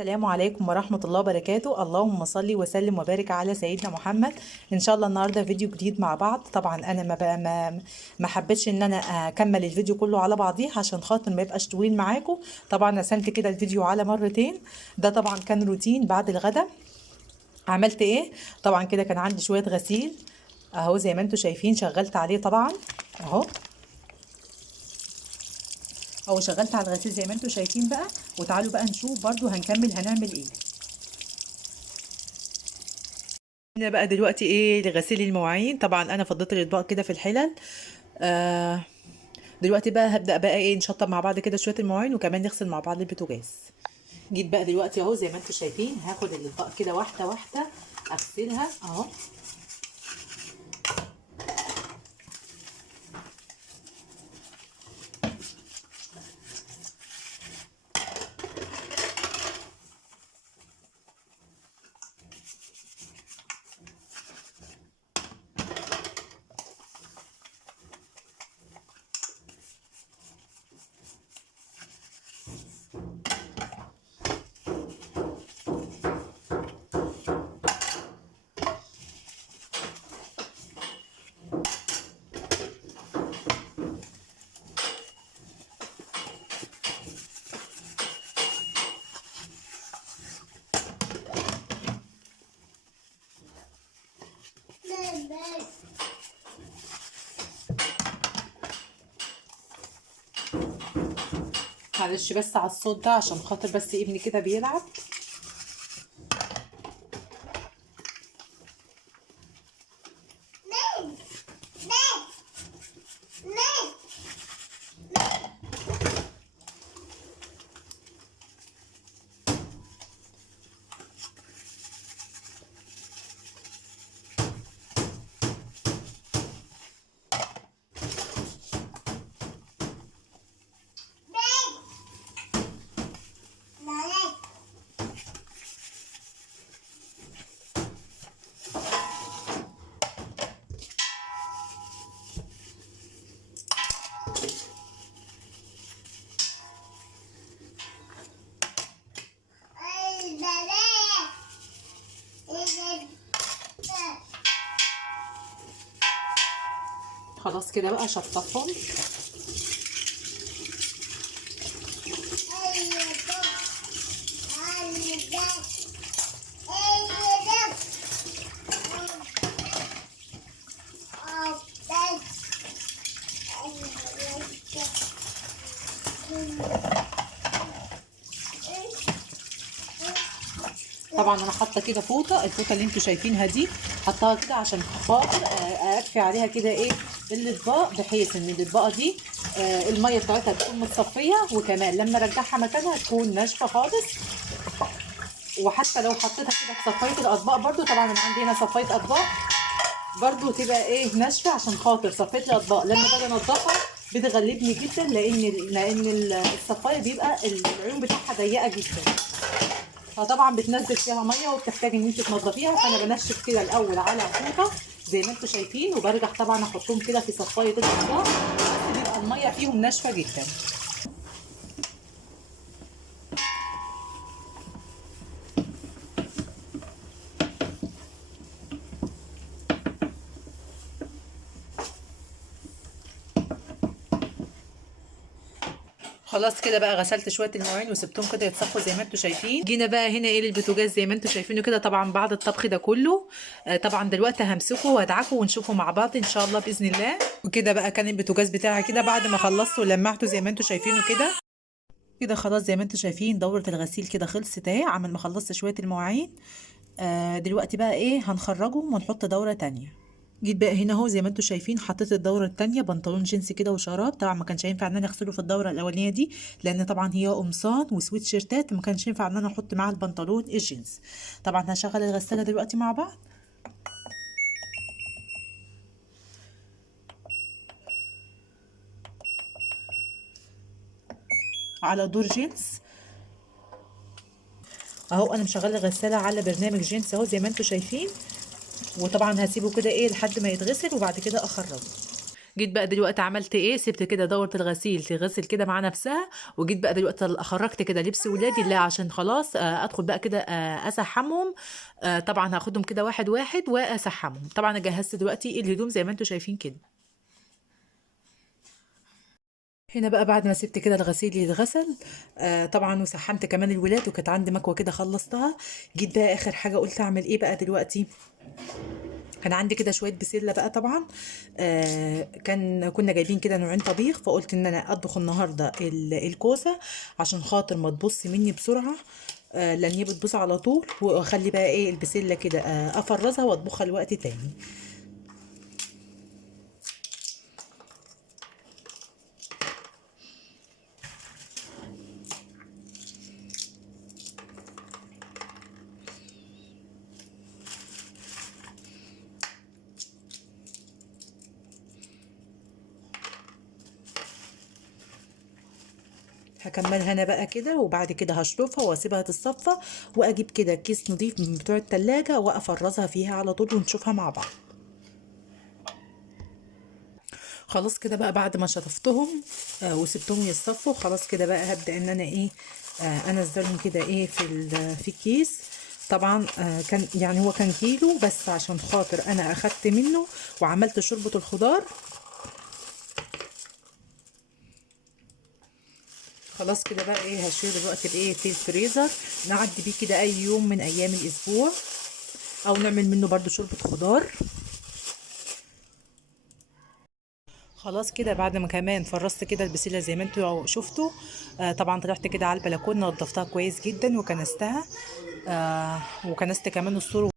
السلام عليكم ورحمة الله وبركاته. اللهم صل وسلم وبارك على سيدنا محمد. ان شاء الله النهارده فيديو جديد مع بعض. طبعا انا ما حبيتش ان انا اكمل الفيديو كله على بعضيه عشان خاطر ما يبقاش طويل معاكم. طبعا قسمت كده الفيديو على مرتين. ده طبعا كان روتين بعد الغدا. عملت ايه؟ طبعا كده كان عندي شوية غسيل اهو زي ما انتم شايفين، شغلت عليه طبعا اهو شغلت على الغسيل زي ما انتم شايفين بقى. وتعالوا بقى نشوف برضو هنكمل هنعمل ايه. هنا بقى دلوقتي ايه لغسيل المواعين. طبعا انا فضيت الاطباق كده في الحلل. آه دلوقتي بقى هبدأ بقى ايه نشطب مع بعض كده شوية المواعين وكمان نغسل مع بعض البوتاجاز. جيت بقى دلوقتي اهو زي ما انتم شايفين، هاخد الاطباق كده واحدة واحدة اغسلها اهو. معلش بس على الصوت ده عشان خاطر بس ابني كده بيلعب. خلاص كده بقى شطفهم. طبعا انا حاطه كده فوطه، الفوطه اللي انتوا شايفينها دي حطاها كده عشان خاطر اكفي عليها كده ايه الاطباق، بحيث ان الاطباق دي الميه بتاعتها تكون متصفيه، وكمان لما ارجعها مكانها تكون ناشفه خالص. وحتى لو حطيتها كده في صفايه الاطباق برده، طبعا انا عندي هنا صفايه اطباق برده تبقى ايه ناشفه، عشان خاطر صفايه الاطباق لما باجي انضفها بتغلبني جدا، لان الصفايه بيبقى العيون بتاعها ضيقه جدا، فطبعا بتنزل فيها ميه وبتحتاج ان انت تنضفيها. فانا بنشف كده الاول على فوطه زي ما انتم شايفين، وبرجع طبعا احطهم كده في صفايه الاطباق بس بيبقى الميه فيهم ناشفه جدا. خلاص كده بقى غسلت شويه المواعين وسبتهم كده يتصفوا زي ما انتم شايفين. جينا بقى هنا ايه للبوتاجاز زي ما انتم شايفينه كده. طبعا بعد الطبخ ده كله طبعا دلوقتي همسكه وادعكه ونشوفه مع بعض ان شاء الله باذن الله. وكده بقى كان البوتاجاز بتاعي كده بعد ما خلصته ولمعته زي ما انتم شايفينه كده. كده خلاص زي ما انتم شايفين دوره الغسيل كده خلصت اهي، عمل ما خلصت شويه المواعين. دلوقتي بقى ايه هنخرجهم ونحط دوره تانية. جيت بقى هنا اهو زي ما انتم شايفين حطيت الدوره التانية بنطلون جينز كده وشراب. طبعا ما كانش ينفع ان انا اغسله في الدوره الاولانيه دي، لان طبعا هي قمصان وسويت شيرتات، ما كانش ينفع ان انا احط معاها البنطلون الجينز. طبعا هشغل الغساله دلوقتي مع بعض. على دور جينز اهو، انا مشغله الغساله على برنامج جينز اهو زي ما انتم شايفين. وطبعا هسيبه كده ايه لحد ما يتغسل وبعد كده اخرجه. جيت بقى دلوقتي عملت ايه، سبت كده دورة الغسيل تغسل كده مع نفسها، وجيت بقى دلوقتي خرجت كده لبس ولادي اللي عشان خلاص ادخل بقى كده اسحمهم. طبعا هاخدهم كده واحد واحد واسحمهم. طبعا انا جهزت دلوقتي الهدوم زي ما انتم شايفين كده. هنا بقى بعد ما سبت كده الغسيل يتغسل طبعا وسحمت كمان الولاد، وكانت عندي مكوه كده خلصتها. جيت بقى اخر حاجه قلت اعمل ايه بقى دلوقتي. كان عندي كده شويه بسله بقى طبعا. كنا جايبين كده نوعين طبيخ، فقلت ان انا اطبخ النهارده الكوسه عشان خاطر ما تبص مني بسرعه. لان هي بتبص على طول، واخلي بقى ايه البسله كده افرزها واطبخها لوقت تاني. هكملها انا بقى كده، وبعد كده هشطفها واسيبها تتصفى، واجيب كده كيس نضيف من بتوع التلاجة وافرزها فيها على طول ونشوفها مع بعض. خلاص كده بقى بعد ما شطفتهم وسبتهم يتصفوا، خلاص كده بقى هبدأ ان انا ايه انزلهم كده ايه في كيس. طبعا كان يعني هو كان كيلو بس، عشان خاطر انا اخدت منه وعملت شوربة الخضار. خلاص كده بقى ايه هشيل دلوقتي بايه في الفريزر، نعدي بيه كده اي يوم من ايام الاسبوع، او نعمل منه برضو شوربة خضار. خلاص كده بعد ما كمان فرست كده البسله زي ما انتوا شفتوا. طبعا طلعت كده على البلكونه، نضفتها كويس جدا وكنستها. وكنست كمان السور